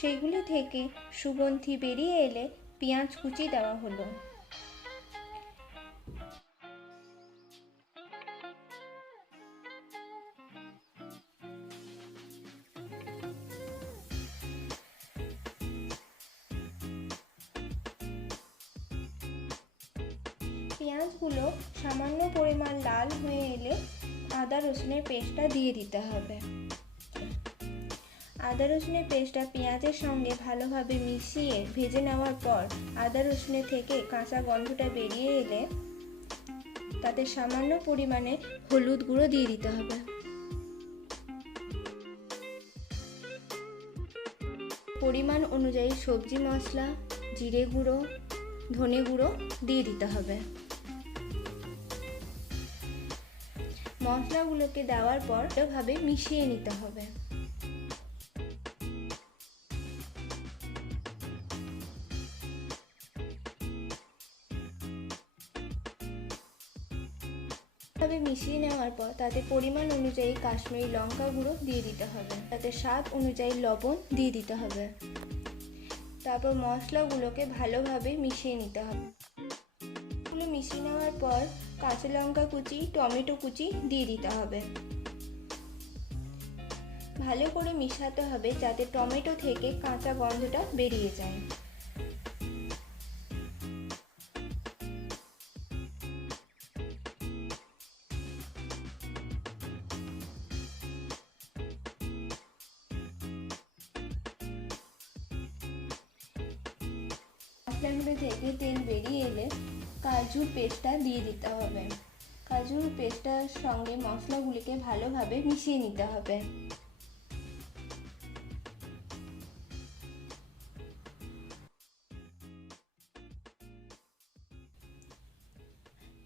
সেগুলি থেকে সুগন্ধি বেরিয়ে এলে পেঁয়াজ কুচি দেওয়া হলো। পেঁয়াজগুলো সামান্য পরিমাণ লাল হয়ে এলে আদা রসুনের পেস্টটা দিয়ে দিতে হবে। আদা রসুনের পেস্টটা পেঁয়াজের সঙ্গে ভালোভাবে মিশিয়ে ভেজে নেওয়ার পর আদা রসুনের থেকে কাঁচা গন্ধটা বেরিয়ে এলে তাতে সামান্য পরিমাণে হলুদ গুঁড়ো দিয়ে দিতে হবে। পরিমাণ অনুযায়ী সবজি মশলা, জিরে গুঁড়ো, ধনে গুঁড়ো দিয়ে দিতে হবে। মশলাগুলোকে দেওয়ার পর ভালোভাবে মিশিয়ে নিতে হবে। মিশিয়ে নেওয়ার পর তাতে পরিমাণ অনুযায়ী কাশ্মীরি লঙ্কা গুঁড়ো দিয়ে দিতে হবে, তাতে স্বাদ অনুযায়ী লবণ দিয়ে দিতে হবে। তারপর মশলাগুলোকে ভালোভাবে মিশিয়ে নিতে হবে। এগুলো মিশিয়ে নেওয়ার পর কাঁচা লঙ্কা কুচি, টমেটো কুচি দিয়ে দিতে হবে। ভালো করে মিশাতে হবে যাতে টমেটো থেকে কাঁচা গন্ধটা বেরিয়ে যায়। মশলাগুলো থেকে তেল বেরিয়ে এলে কাজুর পেস্টটা দিয়ে দিতে হবে। কাজুর পেস্টটার সঙ্গে মশলাগুলিকে ভালোভাবে মিশিয়ে নিতে হবে।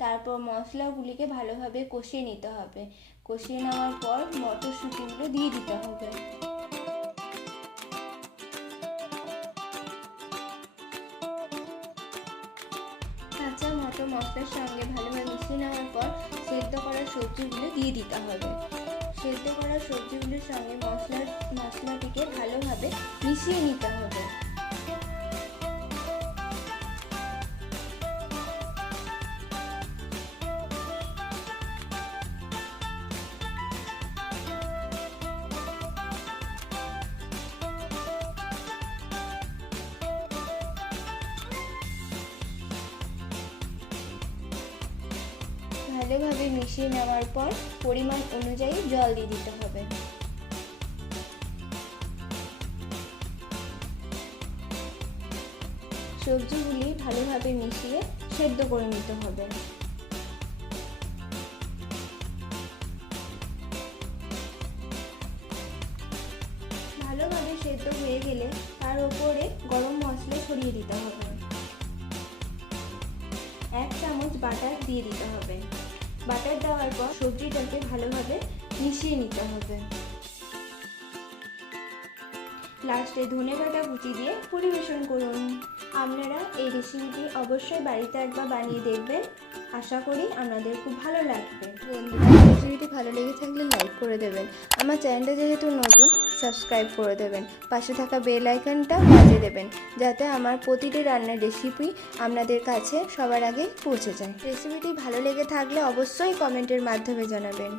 তারপর মশলাগুলিকে ভালোভাবে কষিয়ে নিতে হবে। কষিয়ে নেওয়ার পর মটরশুঁটিগুলো দিয়ে দিতে হবে। কাঁচা মটর মশলার সঙ্গে ভালোভাবে মিশিয়ে নেওয়ার পর সেদ্ধ করা সবজিগুলো দিয়ে দিতে হবে। সেদ্ধ করা সবজিগুলোর সঙ্গে মশলাটিকে ভালোভাবে মিশিয়ে নিতে হবে। ভালোভাবে মিশিয়ে নেওয়ার পর পরিমাণ অনুযায়ী জল দিয়ে দিতে হবে। সবজিগুলি ভালোভাবে মিশিয়ে সেদ্ধ করে নিতে হবে। ভালোভাবে সেদ্ধ হয়ে গেলে তার উপরে গরম মশলা ছড়িয়ে দিতে হবে। 1 চামচ বাটার দিয়ে দিতে হবে। বাটার দেওয়ার পর সবজিটাকে ভালোভাবে মিশিয়ে নিতে হবে। লাস্টে ধনেপাতা কুচি দিয়ে পরিবেশন করুন। আপনারা এই রেসিপিটি অবশ্যই বাড়িতে একবার বানিয়ে দেখবেন। আশা করি আপনাদের খুব ভালো লাগবে। বন্ধুরা, রেসিপিটি ভালো ভালো লেগে থাকলে লাইক করে দেবেন। আমার চ্যানেলটা যেহেতু নতুন, সাবস্ক্রাইব করে দেবেন। পাশে থাকা বেল আইকনটা বাজিয়ে দেবেন, যাতে আমার প্রতিটি রান্নার রেসিপি আপনাদের কাছে সবার আগে পৌঁছে যায়। রেসিপিটি ভালো লেগে থাকলে অবশ্যই কমেন্টের মাধ্যমে জানাবেন।